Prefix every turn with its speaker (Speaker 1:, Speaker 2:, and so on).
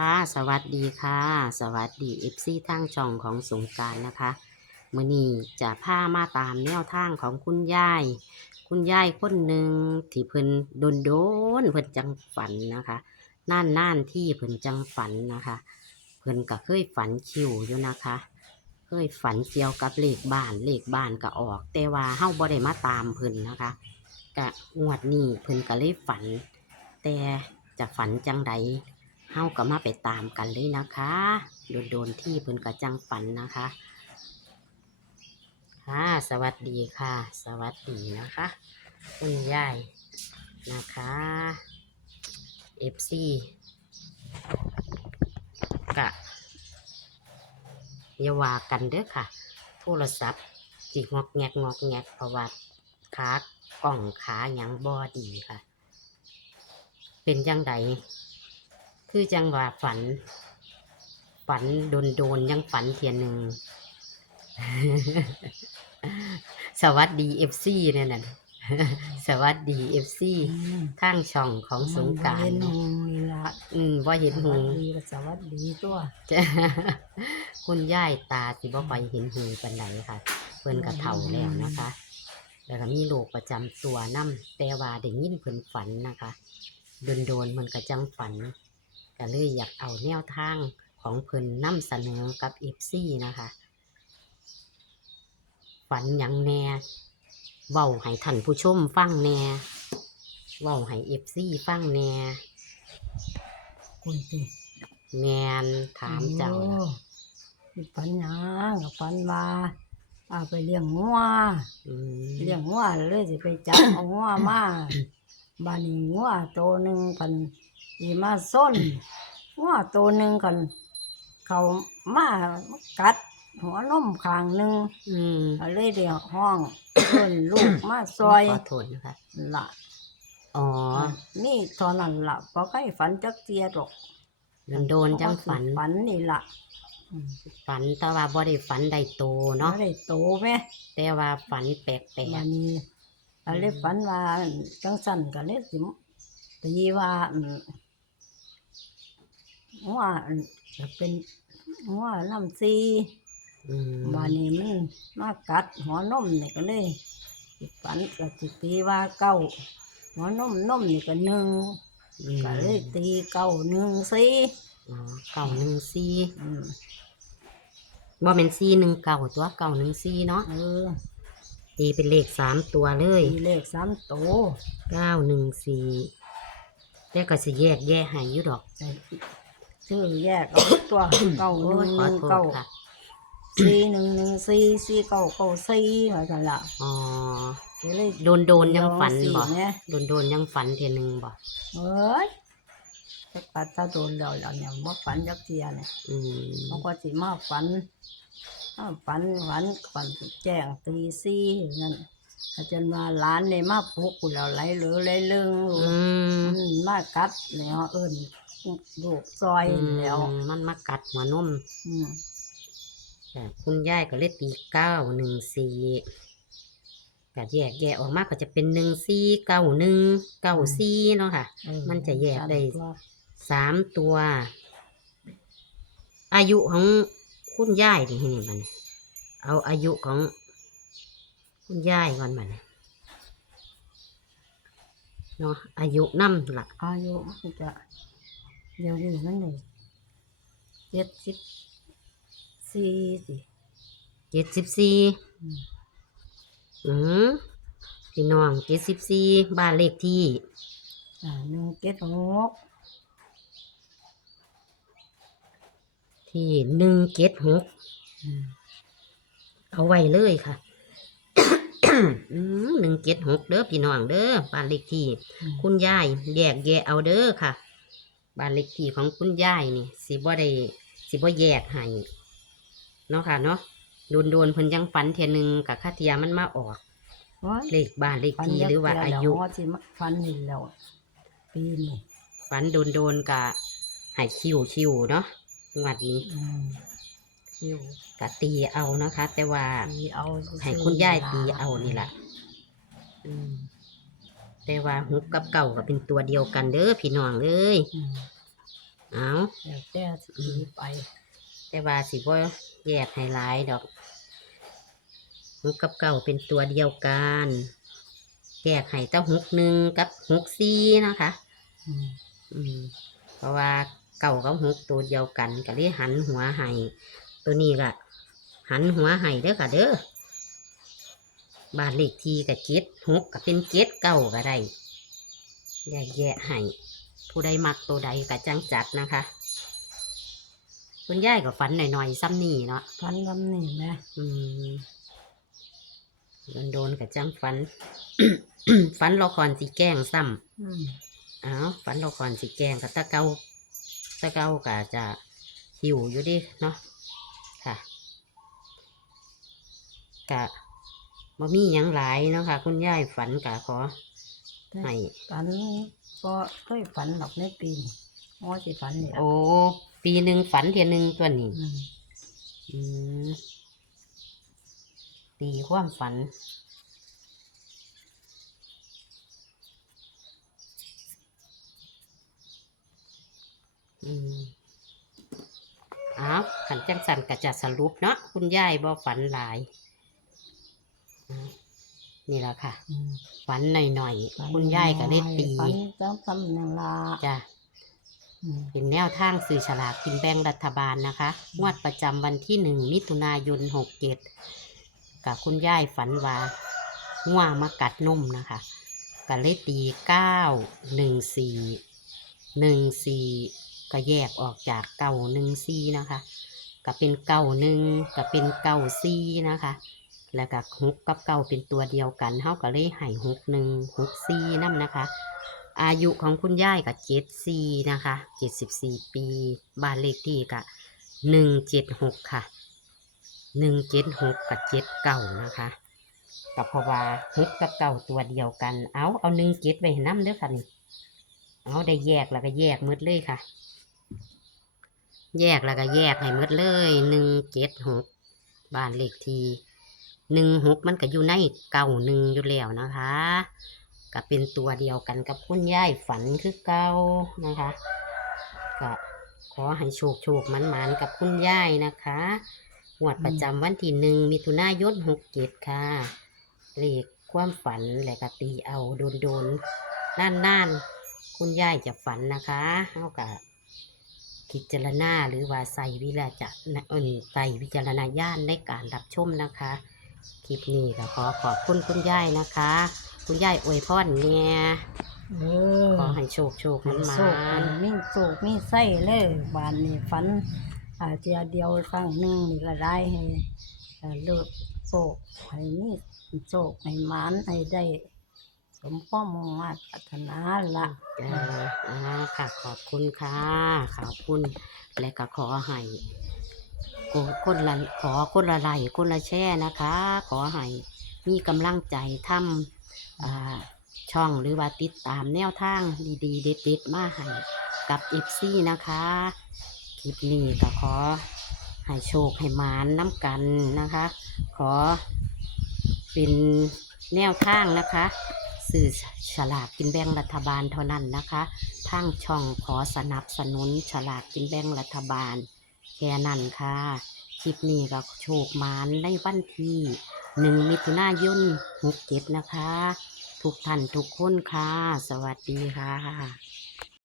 Speaker 1: ค่ะ สวัสดีค่ะ สวัสดีเอฟซีทางช่องของสงการนะคะมื่อนี้จะพามาตามแนวทางของคุณยาย คุณยายคนหนึ่งที่เพิ่นโดนโดนเพิ่นจังฝันนะคะน่านน่านที่เพิ่นจังฝันนะคะ เพิ่นก็เคยฝันคิวอยู่นะคะ เคยฝันเกี่ยวกับเลขบ้านเลขบ้านก็ออก แต่ว่าเฮาบ่ได้มาตามเพิ่นนะคะกะงวดนี้เพิ่นก็เลยฝัน แต่จะฝันจังใด เฮาก็มาไปตามกันเลยนะคะ โดนโดนๆที่เพิ่นกระจังฝันนะคะ ค่ะ สวัสดีค่ะ สวัสดีนะคะ คุณยายนะคะเอฟซีกะอย่าว่ากันเด้อค่ะ โทรศัพท์จิงอกแงกงอกแงกเพราะว่าขากล่องขายังบอดีค่ะ เป็นจังใด คือจังว่าฝัน ฝันโดนโดนๆยังฝันเทียนหนึ่ง สวัสดีเอฟซีเนี่ยน่ะสวัสดีเอฟซีทางช่องของสงกราร
Speaker 2: เห็นหงนี่ละ
Speaker 1: อืมว่าเห็น
Speaker 2: ส
Speaker 1: หู
Speaker 2: วัสดีก็สวัสดีตัว
Speaker 1: จะคุณย่ายตาสิบ่ค่อยเห็นหูปันไหนค่ะเพิ่นกระเท่าแล้วนะคะ แล้วก็มีโรคประจำตัวนํแต่ว่าได้ยินเพิ่นฝันนะคะ โดนโดนๆมันก็จังฝัน ก็เลยอยากเอาแนวทางของเพิ่นนำเสนอกับเอฟซีนะคะ ฝันหยังแหน่เว้าให้ท่านผู้ชมฟังแหน่เว้าให้เอฟซีฟังแหน่
Speaker 2: คุยสิ
Speaker 1: แมนถามเจ้าล่ะ
Speaker 2: โอ้สิฝันหยังกับฝันว่าเอาไปเลี้ยงงัว
Speaker 1: อืม
Speaker 2: เลี้ยงงัวเลยสิไปจับ เอางัวมาบานี้งัวตัวหนึ่งกัน อีมาส้นงัวตัวหนึ่งกัน เขามากัด หัวนมข้างหนึ่ง
Speaker 1: อืม
Speaker 2: ก็เลยเดี๋ยวห้องเพิ่นลูกมาซอย
Speaker 1: ขอโทษนะคะ
Speaker 2: ละ
Speaker 1: อ๋อ
Speaker 2: นี่ตอนนั้นละเพราะใครฝันจักเทียดอก
Speaker 1: โดนโดนๆจังฝัน
Speaker 2: ฝันนี่ละอืม
Speaker 1: ฝันแต่ว่าบ่ได้ฝันได้โตเนาะ
Speaker 2: บ่ได้โตไหม
Speaker 1: แต่ว่าฝันแปลก
Speaker 2: มานี่ก็เลยฝันว่าจังสันก็เลยสิตีว่า อืมว่าอืมจะเป็นว่าน้ำซี
Speaker 1: ๆอืม
Speaker 2: มานี่มันมากัดหัวนมนี่ก็เลยสิฝันก็สิตีว่าเก้าหัวนมนมนี่ก็หนึ่ง
Speaker 1: อืม
Speaker 2: ก็เลยตีเก้าหนึ่งซี
Speaker 1: อ๋อเก่าหนึ่งสี่
Speaker 2: อืม
Speaker 1: บ่เป็นสี่หนึ่งเก่าตัวเก่าหนึ่งสี่เนาะ
Speaker 2: เออ
Speaker 1: ตีเป็นเลขสามตัวเลย
Speaker 2: ตีเลขสามโตว
Speaker 1: เก้าหนึ่งสี่แต่ก็สิแยกแยะให้อยู่ดอก
Speaker 2: ใส่ ชื่อแยกเอาตัวเก้าห
Speaker 1: โอ้
Speaker 2: นึ่ง
Speaker 1: ย
Speaker 2: ห
Speaker 1: ขอ
Speaker 2: นึ่ง
Speaker 1: โทษ
Speaker 2: เก้า
Speaker 1: ค่ะ
Speaker 2: สี่หนึ่งหนึ่งสี่สี่เก้าเก้าสี่ว่าจังละ
Speaker 1: อ๋อ
Speaker 2: ก็เลย
Speaker 1: โดนโดนๆยังฝันบ่
Speaker 2: สี่เนี่ย
Speaker 1: โดนโดนๆยังฝันเทียหนึ่งบ่
Speaker 2: เอ้ยจักปัดตาโดนแล้วแล้วเนี่ยว่าฝันจักเทียเนี่ย
Speaker 1: อืม
Speaker 2: มันก็สิมาฝันมาฝันฝันฝันแจ้งตีสี่นั่นอาจารย์ว่าหลานในมาปลุกกูแล้วไหลเหลือไหลเลึงลูก
Speaker 1: อืม
Speaker 2: มันมากัดแล้วเอิ้น ลูกซอยแล้ว
Speaker 1: อืมมันมากัดหัวนม
Speaker 2: อืม
Speaker 1: แต่คุณยายก็เลยตีเก้าหนึ่งสี่ก็แยกแยกออกมาก็จะเป็นหนึ่งสี่เก้าหนึ่งเก้าสี่เนาะค่ะ
Speaker 2: เออ
Speaker 1: มันจะแยกได้
Speaker 2: ตัว
Speaker 1: สามตัว อายุของคุณยายดินี่มันเอาอายุของ คุณยายก่อนมันเนาะอายุน้ำละ
Speaker 2: อายุมันจะ เดี๋ยวนี้มันเลยเจ็ดสิบสี่สิ
Speaker 1: เจ็ดสิบสี่
Speaker 2: อืม
Speaker 1: อืมพี่น้องเจ็ดสิบสี่บ้านเลขที่
Speaker 2: อ่าหนึ่งเจ็ดหก
Speaker 1: ที่หนึ่งเจ็ดหก
Speaker 2: อืม
Speaker 1: เอาไว้เลยค่ะหนึ่งเจ็ดหกเด้อพี่น้องเด้อบ้านเลขที่
Speaker 2: อืม
Speaker 1: คุณยายแยกแยะเอาเด้อค่ะ บ้านเลขที่ของคุณยายนี่สิบ่ได้สิบ่แยกให้เนาะค่ะเนาะโดนโดนๆเพิ่นยังฝันเทียหนึงกับคาเทียมันมาออก
Speaker 2: โอ้ย
Speaker 1: เลขบ้านเลข
Speaker 2: ฟัน
Speaker 1: ที่
Speaker 2: ยัก
Speaker 1: หรือว่า
Speaker 2: เสี
Speaker 1: อา
Speaker 2: แล้ว
Speaker 1: ยุ
Speaker 2: ฮอดสิมาฟันนี่แล้วปีนี้
Speaker 1: ฝันโดนโดนๆกับให้คิวคิวๆเนาะงวัดนี้
Speaker 2: อืมคิว
Speaker 1: กะตีเอานะคะ แต่ว่า
Speaker 2: ตีเอาซื่อๆ
Speaker 1: ให้คุณยายตีเอานี่แหละอืม แต่ว่าหุบกับเก่าก็เป็นตัวเดียวกันเด้อพี่น้องเอ้ย
Speaker 2: อืม
Speaker 1: อเอา
Speaker 2: แล้วแต่สีไป
Speaker 1: แต่ว่าสิบ่แยกให้หลายดอกหกกับเก่าเป็นตัวเดียวกันแยกให้เต้าหกหนึ่งกับหกสี่นะคะ
Speaker 2: อืม
Speaker 1: อืมเพราะว่าเก่ากับหกตัวเดียวกันก็เลยหันหัวให้ตัวนี้ก็หันหัวให้เด้อค่ะเด้อ บ้านเลขที่กับเจ็ดหกก็เป็นเจ็ดเก้าก็ได้แยกแยะให้ผู้ใดมักตัวใดก็จังจัดนะคะ คุณยายก็ฝันหน่อยๆซ้ำนี่เนาะ
Speaker 2: ฟันลำนี่แหม่
Speaker 1: อืมโดนโดนๆกับจังฝัน ฝันเราคอนสีแกล้งซ้ำ
Speaker 2: อืม
Speaker 1: อ้าวฝันเราก่อนสิแกงกับตะเกาตะเกาก็จะหิวอยู่ดิเนาะค่ะกะ บ่มีหยังหลายเนาะค่ะ คุณยายฝันกะขอให้
Speaker 2: ฝันก็เคยฝันหรอกในปีนี้โอ้สิฝันนี่ล่ะ
Speaker 1: โอ้ปีหนึ่งฝันเทียหนึ่งตัวนี้
Speaker 2: อืม
Speaker 1: อืมตีความฝันอืมอ้าวขันจังสันก็จะสรุปเนาะคุณยายบ่ฝันหลายอ้าว นี่แหละค่ะ
Speaker 2: อืม
Speaker 1: ฝันหน่อย
Speaker 2: ฝัน
Speaker 1: ๆคุณยายก็ได้ตี
Speaker 2: ฝันจำจำนั่นละ
Speaker 1: จ้ะ
Speaker 2: อืม
Speaker 1: เป็นแนวทางสื่อฉลากกินแบ่งรัฐบาลนะคะ งวดประจำวันที่หนึ่งมิถุนายนหกเจ็ดกับคุณย่ายฝันว่าง่วงมากัดนุ่มนะคะก็เลยตีเก้าหนึ่งสี่หนึ่งสี่ก็แยกออกจากเก้าหนึ่งสี่นะคะก็เป็นเก้าหนึ่งก็เป็นเก้าสี่นะคะ แล้วก็หกกับเก้าเป็นตัวเดียวกันเท่ากับเลยให้หกหนึ่งหกสี่นั่นนะคะ อายุของคุณย่ายกับเจ็ดสี่นะคะเจ็ดสิบสี่ปี บ้านเลขที่กับหนึ่งเจ็ดหกค่ะหนึ่งเจ็ดหกกับเจ็ดเก่านะคะกับเพราะว่าหกกับเก่าตัวเดียวกัน เอาเอาหนึ่งเจ็ดไปน้ำเด้อค่ะนี่เอาได้แยกแล้วก็แยกหมืดเลยค่ะ แยกแล้วก็แยกให้หมืดเลยหนึ่งเจ็ดหกบ้านเลขที่ หนึ่งหกมันก็อยู่ในเก่าหนึ่งอยู่แล้วนะคะก็เป็นตัวเดียวกันกับคุณยายฝันคือเก่านะคะก็ขอให้โชคโชคมันมันกับคุณยายนะคะงวดประจำวันที่หนึ่งมิถุนายนหกเจ็ดค่ะเลขความฝันและก็ตีเอาโดนโดนน่านน่านคุณยายจะฝันนะคะเท่ากับพิจารณาหรือว่าใส่วิจารณเออใส่วิจารณญาณในการรับชมนะคะ คลิปนี้ก็ขอขอบคุณคุณยายนะคะ คุณยายอวยพรเนี่ย
Speaker 2: เออ
Speaker 1: ขอให้โชคโชค
Speaker 2: มั
Speaker 1: มันนมา
Speaker 2: โศกมันมีโศกมีไส้เลยบานนี่ฝันอาเจียเดียวครั้งหนึ่งนี่ละได้ให้เอ่อเลิกโศกให้มีโศกให้หมานให้ได้ สมความมุ่งมาตรปรารถนาละ
Speaker 1: เอออ่าค่ะขอบคุณค่ะ ขอบคุณ และก็ขอให้กู คนละขอคนละไลค์คนละแช่นะคะ ขอให้มีกำลังใจทำช่องหรือว่าติดตามแนวทางดีๆ เด็ดๆมาให้กับเอฟซีนะคะ คลิปนี้ก็ขอให้โชคให้หมานน้ำกันนะคะ ขอเป็นแนวทางนะคะสื่อฉลากกินแบ่งรัฐบาลเท่านั้นนะคะทางช่องขอสนับสนุนฉลากกินแบ่งรัฐบาล แค่นั้นค่ะ คลิปนี้ก็โชคหมานในวันที่หนึ่งมิถุนายนหกเจ็ดนะคะ ทุกท่านทุกคนค่ะ สวัสดีค่ะ